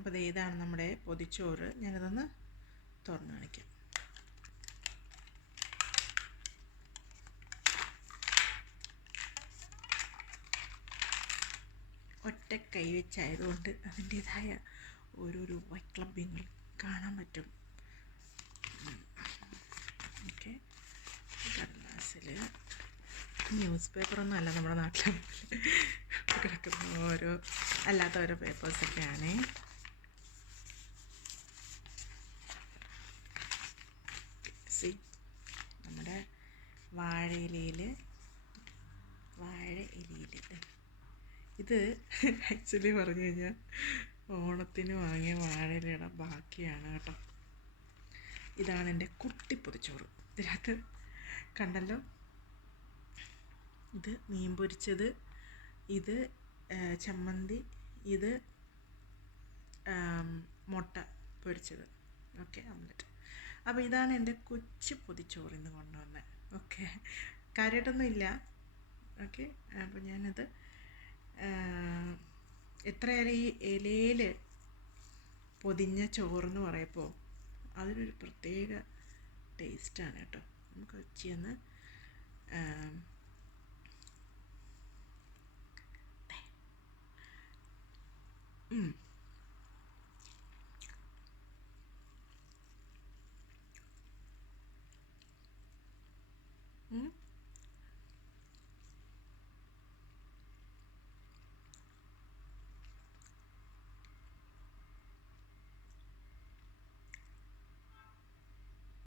അപ്പോൾ ഇതാണ് നമ്മുടെ പൊതിച്ചോറ്. ഞാനിതൊന്ന് തുറന്ന് കാണിക്കാം. ഒറ്റ കൈ വെച്ചായതുകൊണ്ട് അതിന്റേതായ ഓരോരോ വൈക്ലബ്യങ്ങൾ കാണാൻ പറ്റും. ഓക്കെ. കടലാസിൽ ന്യൂസ് പേപ്പറൊന്നും അല്ല നമ്മുടെ നാട്ടിൽ കിടക്കുന്ന ഓരോ അല്ലാത്ത ഓരോ പേപ്പേഴ്സൊക്കെയാണ്. നമ്മുടെ വാഴയിലയിൽ വാഴ ഇലയിൽ ഇത് ആക്ച്വലി പറഞ്ഞു കഴിഞ്ഞാൽ ഓണത്തിന് വാങ്ങിയ വാഴയിലയുടെ ബാക്കിയാണ് കേട്ടോ. ഇതാണ് എന്റെ കുട്ടി പൊതിച്ചോറ്. ഇതിനകത്ത് കണ്ടല്ലോ? ഇത് മീൻ പൊരിച്ചത് ഇത് ചമ്മന്തി ഇത് മുട്ട പൊരിച്ചത്. ഓക്കെ ഓംലെറ്റ് അപ്പോൾ ഇതാണ് എന്റെ കൊച്ചു പൊതിച്ചോറ് ഇന്ന് കൊണ്ടുവന്നത് ഓക്കെ കാര്യമായിട്ടൊന്നും ഇല്ല. ഓക്കെ അപ്പോൾ ഞാനത് എത്രയേറെ ഈ ഇലയിൽ പൊതിഞ്ഞ ചോറെന്ന് പറയുമ്പോൾ അതിനൊരു പ്രത്യേക ടേസ്റ്റാണ് കേട്ടോ. നമുക്ക് വെച്ചൊന്ന്